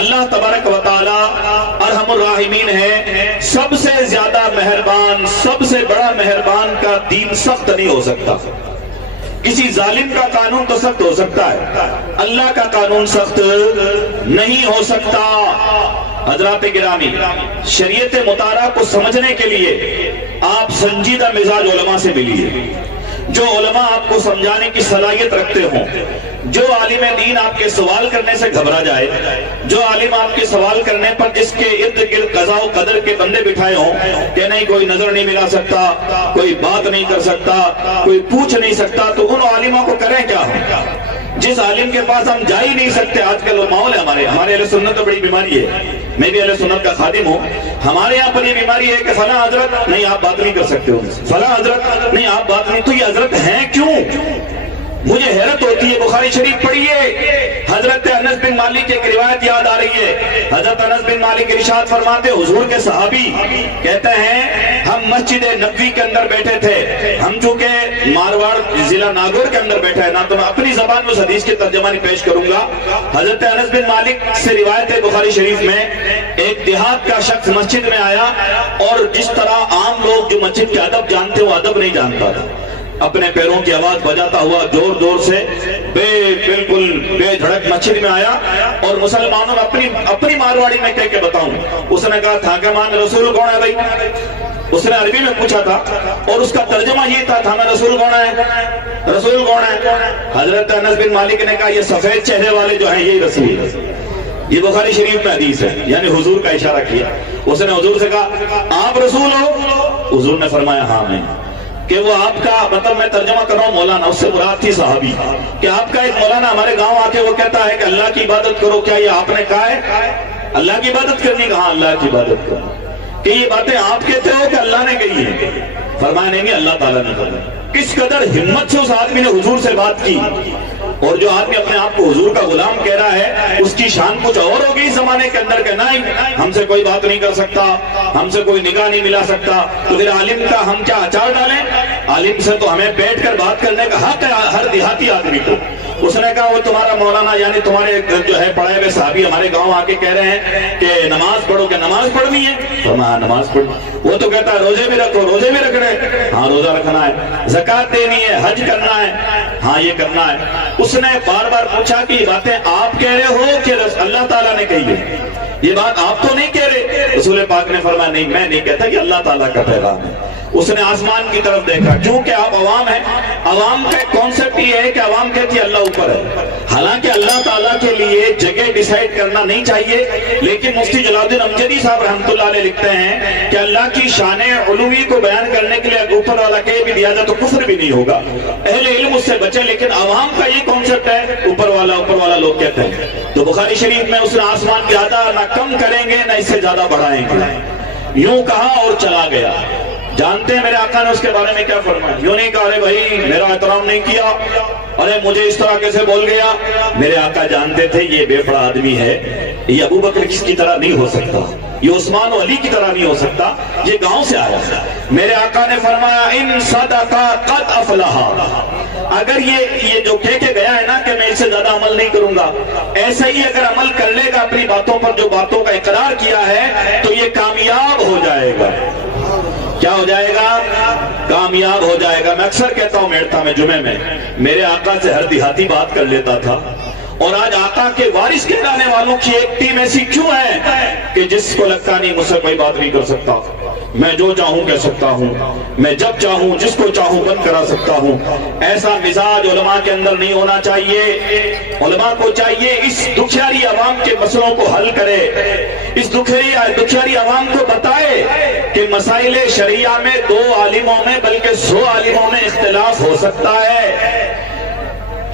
اللہ تبارک و تعالی ارحم الراحمین ہے، سب سے زیادہ مہربان، سب سے بڑا مہربان کا دین سخت نہیں ہو سکتا۔ کسی ظالم کا قانون تو سخت ہو سکتا ہے، اللہ کا قانون سخت نہیں ہو سکتا۔ حضرات گرامی، شریعت مطالعہ کو سمجھنے کے لیے آپ سنجیدہ مزاج علماء سے ملیے، جو علماء آپ کو سمجھانے کی صلاحیت رکھتے ہوں، جو عالم دین آپ کے سوال کرنے سے گھبرا جائے، جو عالم آپ کے سوال کرنے پر جس کے ارد گرد قضاء و قدر کے بندے بٹھائے ہوں کہ نہیں کوئی نظر نہیں ملا سکتا، کوئی بات نہیں کر سکتا، کوئی پوچھ نہیں سکتا، تو ان عالموں کو کریں کیا ہم؟ جس عالم کے پاس ہم جا ہی نہیں سکتے، آج کل ماحول ہے ہمارے اہل سنت تو بڑی بیماری ہے، میں بھی اہل سنت کا خادم ہوں، ہمارے یہاں پر یہ بیماری ہے کہ فلاں حضرت نہیں آپ بات نہیں کر سکتے ہو، فلاں حضرت نہیں آپ بات نہیں، تو یہ حضرت ہیں کیوں؟ مجھے حیرت ہوتی ہے۔ بخاری شریف پڑھیے، حضرت انس بن مالک کی ایک روایت یاد آ رہی ہے۔ حضرت انس بن مالک ارشاد فرماتے، حضور کے صحابی کہتے ہیں ہم مسجد نبوی کے اندر بیٹھے تھے، ہم چونکہ مارواڑ ضلع ناگور کے اندر بیٹھا ہے نا، تو میں اپنی زبان میں اس حدیث کی ترجمانی پیش کروں گا۔ حضرت انس بن مالک سے روایت ہے بخاری شریف میں، ایک دیہات کا شخص مسجد میں آیا اور جس طرح عام لوگ جو مسجد کے ادب جانتے وہ ادب نہیں جانتا تھا، اپنے پیروں کی آواز بجاتا ہوا زور زور سے بالکل بے دھڑک مسجد میں آیا اور مسلمانوں میں اپنی مارواڑی میں کہہ کے بتاؤں، اس نے کہا تھا کہ مان رسول کون ہے بھائی؟ اس نے عربی میں پوچھا تھا اور اس کا ترجمہ یہ تھا میں رسول کون ہے؟ رسول کون ہے؟ حضرت انس بن مالک نے کہا یہ سفید چہرے والے جو ہیں یہی رسول ہے۔ یہ بخاری شریف میں حدیث ہے، یعنی حضور کا اشارہ کیا۔ اس نے حضور سے کہا آپ رسول ہو؟ حضور نے فرمایا ہاں میں، کہ وہ آپ کا مطلب میں ترجمہ کر رہا ہوں مولانا، اس سے مراد تھی صحابی، کہ آپ کا ایک مولانا ہمارے گاؤں آ کے وہ کہتا ہے کہ اللہ کی عبادت کرو، کیا یہ آپ نے کہا ہے؟ اللہ کی عبادت کرنی، کہا اللہ کی عبادت کرو، کہ یہ باتیں آپ کہتے ہو کہ اللہ نے کہی ہے؟ فرمایا نہیں اللہ تعالیٰ نے کہا۔ کس قدر ہمت سے اس آدمی نے حضور سے بات کی، اور جو آدمی اپنے آپ کو حضور کا غلام کہہ رہا ہے اس کی شان کچھ اور ہوگی اس زمانے کے اندر کہ نہیں ہم سے کوئی بات نہیں کر سکتا، ہم سے کوئی نگاہ نہیں ملا سکتا، تو پھر عالم کا ہم کیا اچار ڈالیں؟ عالم سے تو ہمیں بیٹھ کر بات کرنے کا حق ہے ہر دیہاتی آدمی کو۔ اس نے کہا وہ تمہارا مولانا یعنی تمہارے جو ہے پڑھے ہوئے صحابی ہمارے گاؤں آ کے کہہ رہے ہیں کہ نماز پڑھو، کہ نماز پڑھنی ہے؟ فرمایا نماز پڑھو۔ وہ تو کہتا ہے روزے بھی رکھو، روزے بھی رکھنے، ہاں روزہ رکھنا ہے، زکوٰۃ دینی ہے، حج کرنا ہے، ہاں یہ کرنا ہے۔ اس نے بار بار پوچھا کہ یہ باتیں آپ کہہ رہے ہو کہ اللہ تعالیٰ نے کہی ہے؟ یہ بات آپ تو نہیں کہہ رہے؟ رسول پاک نے فرمایا نہیں میں نہیں کہتا، یہ اللہ تعالیٰ کا پیغام ہے۔ اس نے آسمان کی طرف دیکھا، چونکہ آپ عوام ہیں، عوام کا کانسیپٹ یہ ہے کہ عوام کہتی ہے اللہ اوپر ہے، حالانکہ اللہ تعالیٰ کے لیے جگہ ڈیسائیڈ کرنا نہیں چاہیے، لیکن مفتی جلال الدین امجدی صاحب رحمۃ اللہ علیہ لکھتے ہیں کہ اللہ کی شان علوی کو بیان کرنے کے لیے اوپر والا کہہ بھی دیا جائے تو کفر بھی نہیں ہوگا، اہل علم اس سے بچے، لیکن عوام کا یہ کانسیپٹ ہے اوپر والا لوگ کہتے ہیں۔ تو بخاری شریف میں اس نے آسمان کی آدھا نہ کم کریں گے نہ اس سے زیادہ بڑھائیں گے، یوں کہا اور چلا گیا۔ جانتے ہیں میرے آقا نے اس کے بارے میں کیا فرمایا؟ یوں نہیں کہا ارے بھائی میرا احترام نہیں کیا، ارے مجھے اس طرح کیسے بول گیا۔ میرے آقا جانتے تھے یہ بے پڑا آدمی ہے، یہ ابو بکر کی طرح نہیں ہو سکتا، یہ عثمان و علی کی طرح نہیں ہو سکتا، یہ گاؤں سے آیا ہے۔ میرے آقا نے فرمایا ان صدق قد افلح، اگر یہ جو کہہ کے گیا ہے نا کہ میں اس سے زیادہ عمل نہیں کروں گا، ایسا ہی اگر عمل کر لے گا اپنی باتوں پر، جو باتوں کا اقرار کیا ہے، تو یہ کامیاب ہو جائے گا۔ کیا ہو جائے گا؟ کامیاب ہو جائے گا۔ میں اکثر کہتا ہوں میرتا میں جمعے میں، میرے آقا سے ہر دیہاتی بات کر لیتا تھا، اور آج آقا کے وارث کہلانے والوں کی ایک ٹیم ایسی کیوں ہے کہ جس کو لگتا نہیں مجھ سے کوئی بات نہیں کر سکتا، میں جو چاہوں کہہ سکتا ہوں، میں جب چاہوں جس کو چاہوں بند کرا سکتا ہوں۔ ایسا مزاج علماء کے اندر نہیں ہونا چاہیے۔ علماء کو چاہیے اس دکھیاری عوام کے مسئلوں کو حل کرے، اس دکھیاری عوام کو بتائے کہ مسائل شریعہ میں 2 عالموں میں بلکہ 100 عالموں میں اختلاف ہو سکتا ہے۔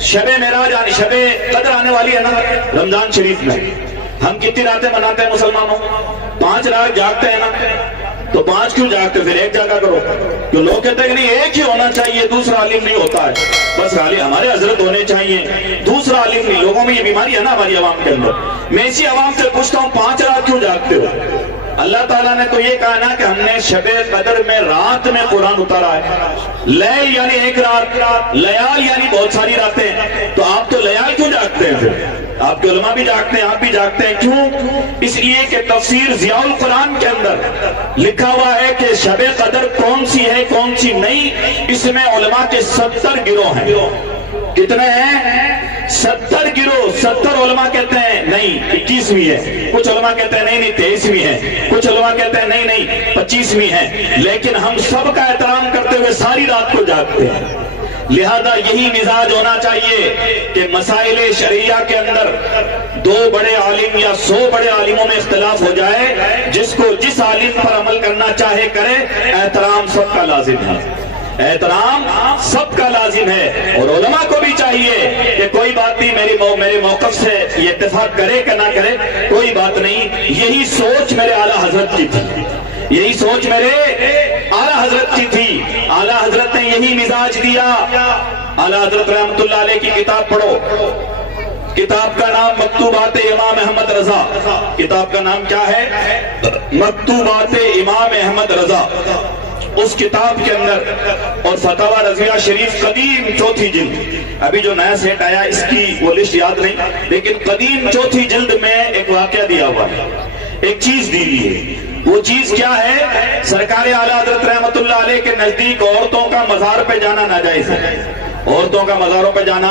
شب معراج یعنی شب قدر آنے والی ہے نا رمضان شریف میں، ہم کتنی راتیں مناتے ہیں مسلمانوں؟ 5 رات جاگتے ہیں نا، تو 5 کیوں جاگتے؟ پھر 1 جاگا کرو، کیوں لوگ کہتے ہیں کہ نہیں ایک ہی ہونا چاہیے، دوسرا عالم نہیں ہوتا ہے، بس خالی ہمارے حضرت ہونے چاہیے، دوسرا عالم نہیں۔ لوگوں میں یہ بیماری ہے نا ہماری عوام کے اندر۔ میں اسی عوام سے پوچھتا ہوں 5 رات کیوں جاگتے ہو؟ اللہ تعالیٰ نے تو یہ کہا نا کہ ہم نے شب قدر میں رات میں قرآن اتارا ہے، لیل یعنی 1 رات، لیال یعنی بہت ساری راتیں، تو آپ تو لیال کیوں جاگتے ہیں پھر؟ آپ کے علماء بھی جاگتے ہیں، آپ بھی جاگتے ہیں. کیوں؟ اس لیے کہ تفسیر ضیاء القرآن کے اندر لکھا ہوا ہے کہ شب قدر کون سی ہے کون سی نہیں، اس میں علماء کے 70 گروہ ہیں. کتنے ہیں؟ 70 گروہ. 70 علماء کہتے ہیں نہیں 21ویں ہے، کچھ علماء کہتے ہیں نہیں 23ویں ہے، کچھ علماء کہتے ہیں نہیں 25ویں ہے. لیکن ہم سب کا احترام کرتے ہوئے ساری رات کو جاگتے ہیں. لہذا یہی مزاج ہونا چاہیے کہ مسائل شرعیہ کے اندر 2 بڑے عالم یا 100 بڑے عالموں میں اختلاف ہو جائے، جس کو جس عالم پر عمل کرنا چاہے کرے. احترام سب کا لازم ہے، احترام سب کا لازم ہے. اور علماء کو بھی چاہیے کہ کوئی بات نہیں، میرے موقف سے یہ اتفاق کرے کہ نہ کرے کوئی بات نہیں. یہی سوچ میرے اعلیٰ حضرت کی تھی، یہی سوچ میرے اعلیٰ حضرت کی تھی. اعلیٰ حضرت نے یہی مزاج دیا. اعلیٰ حضرت رحمت اللہ علیہ کی کتاب پڑھو. کتاب کا نام مکتوبات امام احمد رضا. کتاب کا نام کیا ہے؟ مکتوبات امام احمد رضا. اس کتاب کے اندر اور فتاوی رضویہ شریف قدیم 4تھی جلد، ابھی جو نیا سیٹ آیا اس کی وہ لسٹ یاد نہیں، لیکن قدیم 4تھی جلد میں ایک واقعہ دیا ہوا ہے، ایک چیز دی ہوئی ہے. وہ چیز کیا ہے؟ سرکار اعلیٰ حضرت رحمت اللہ علیہ کے نزدیک عورتوں کا مزار پہ جانا ناجائز ہے، عورتوں کا مزاروں پہ جانا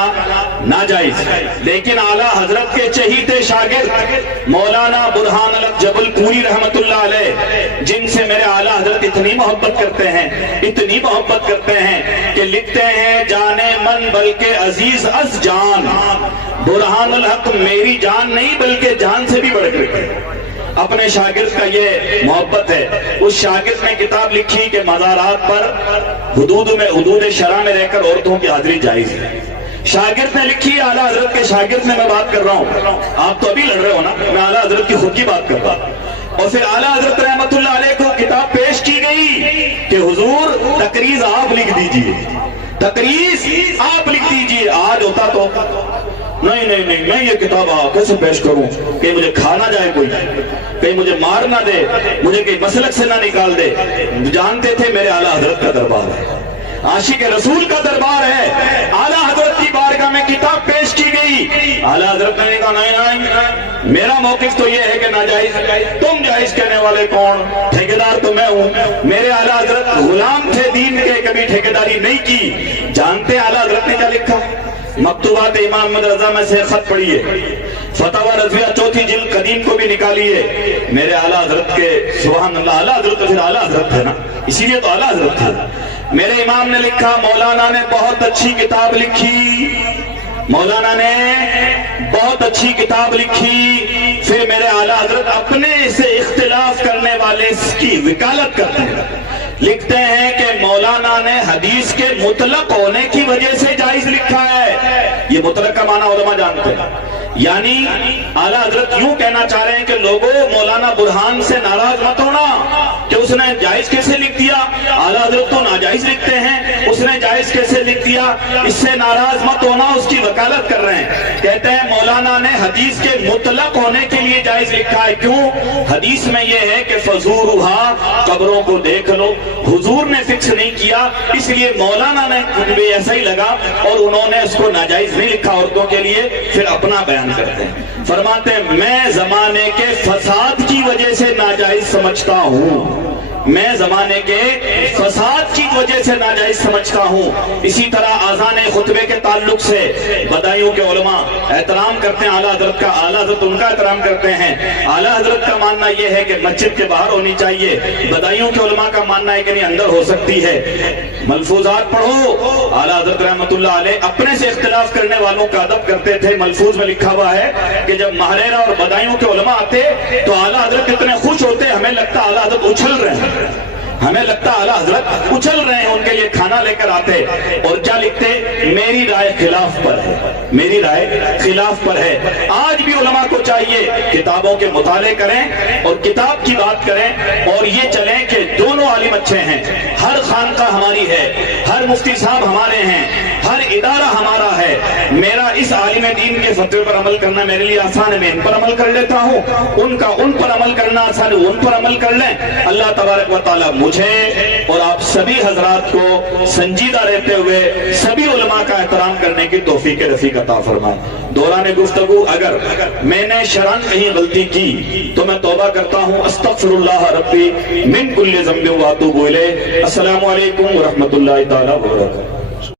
ناجائز. لیکن اعلیٰ حضرت کے چہیتے شاگرد مولانا برہان الحق جبل پوری رحمت اللہ علیہ، جن سے میرے اعلیٰ حضرت اتنی محبت کرتے ہیں، اتنی محبت کرتے ہیں کہ لکھتے ہیں جانے من بلکہ عزیز از جان، برہان الحق میری جان نہیں بلکہ جان سے بھی بڑھ کر. اپنے شاگرد کا یہ محبت ہے. اس شاگرد نے کتاب لکھی کہ مزارات پر حدود شرع میں رہ کر عورتوں کی حاضری جائز ہے. شاگرد نے لکھی، اعلیٰ حضرت کے شاگرد میں بات کر رہا ہوں، آپ تو ابھی لڑ رہے ہو نا، میں اعلیٰ حضرت کی خود کی بات کر رہا ہوں. اور پھر اعلیٰ حضرت رحمت اللہ علیہ کو کتاب پیش کی گئی کہ حضور تقریض آپ لکھ دیجئے، تقریض آپ لکھ دیجئے. آج ہوتا تو نہیں میں یہ کتاب کیسے پیش کروں کہ مجھے کھا نہ جائے کوئی، کہیں مجھے مار نہ دے، مجھے کہیں مسلک سے نہ نکال دے. جانتے تھے میرے اعلیٰ حضرت کا دربار ہے، عاشق رسول کا دربار ہے. اعلیٰ حضرت کی بارگاہ میں کتاب پیش کی گئی. اعلیٰ حضرت نے کہا نہیں، میرا موقف تو یہ ہے کہ ناجائز. تم جائز کہنے والے کون؟ ٹھیکیدار تو میں ہوں. میرے اعلیٰ حضرت غلام تھے دین کے، کبھی ٹھیکیداری نہیں کی. جانتے اعلیٰ حضرت نے کیا لکھا؟ مکتوبات امام احمد رضا میں سے خط پڑھیے، فتاوی رضویہ 4تھی جلد قدیم کو بھی نکالیے. میرے اعلیٰ حضرت کے سبحان اللہ، اعلیٰ حضرت تو پھر اعلیٰ حضرت ہے نا، اسی لیے تو اعلیٰ حضرت ہے. میرے امام نے لکھا مولانا نے بہت اچھی کتاب لکھی، مولانا نے بہت اچھی کتاب لکھی. پھر میرے اعلیٰ حضرت اپنے سے اختلاف کرنے والے اس کی وکالت کرتے ہیں. لکھتے ہیں کہ مولانا نے حدیث کے مطلق ہونے کی وجہ سے جائز لکھا ہے. یہ مطلق کا معنی علماء جانتے ہیں، یعنی اعلیٰ حضرت یوں کہنا چاہ رہے ہیں کہ لوگوں مولانا برہان سے ناراض مت ہونا کہ اس نے جائز کیسے لکھ دیا. اعلیٰ حضرت تو ناجائز لکھتے ہیں، اس نے جائز کیسے لکھ دیا، اس سے ناراض مت ہونا. اس کی وکالت کر رہے ہیں. کہتے ہیں مولانا نے حدیث کے مطلق ہونے کے لیے جائز لکھا ہے. کیوں؟ حدیث میں یہ ہے کہ فزورھا، قبروں کو دیکھ لو. حضور نے فکس نہیں کیا، اس لیے مولانا نے بھی ایسا ہی لگا اور انہوں نے اس کو ناجائز نہیں لکھا عورتوں کے لیے. پھر اپنا بیان کرتے ہیں، فرماتے ہیں میں زمانے کے فساد کی وجہ سے ناجائز سمجھتا ہوں، میں زمانے کے فساد کی وجہ سے ناجائز سمجھتا ہوں. اسی طرح آذان خطبے کے تعلق سے بدائیوں کے علماء احترام کرتے ہیں اعلیٰ حضرت کا، اعلیٰ حضرت ان کا احترام کرتے ہیں. اعلیٰ حضرت کا ماننا یہ ہے کہ مسجد کے باہر ہونی چاہیے، بدائیوں کے علماء کا ماننا ہے کہ نہیں اندر ہو سکتی ہے. ملفوظات پڑھو. اعلیٰ حضرت رحمت اللہ علیہ اپنے سے اختلاف کرنے والوں کا ادب کرتے تھے. ملفوظ میں لکھا ہوا ہے کہ جب محریرہ اور بدائیوں کے علماء آتے تو اعلیٰ حضرت اتنے خوش ہوتے، ہمیں لگتا اعلیٰ حضرت اچھل رہے ہیں، ہمیں لگتا اعلیٰ حضرت اچھل رہے ہیں. ان کے لیے کھانا لے کر آتے اور کیا لکھتے؟ میری رائے خلاف پر ہے، میری رائے خلاف پر ہے. آج بھی علماء کو چاہیے کتابوں کے مطالعے کریں اور کتاب کی بات کریں اور یہ چلیں کہ دونوں عالم اچھے ہیں. ہر خانقاہ ہماری ہے، ہر مفتی صاحب ہمارے ہیں، ہر ادارہ ہمارا ہے. میرا اس عالم دین کے فتوے پر عمل کرنا میرے لیے آسان ہے، میں ان پر عمل کر لیتا ہوں، ان کا ان پر عمل کرنا آسان ہے، ان پر عمل کر لیں۔ اللہ تبارک و تعالیٰ مجھے اور آپ سبھی حضرات کو سنجیدہ رہتے ہوئے سبھی علماء کا احترام کرنے کی توفیق رفیق عطا فرمائے۔ دوران گفتگو اگر میں نے شرعاً کہیں غلطی کی تو میں توبہ کرتا ہوں، استغفر اللہ ربی من کل ذنب واتوب الیہ۔ السلام علیکم ورحمۃ اللہ تعالیٰ وبرکاتہ۔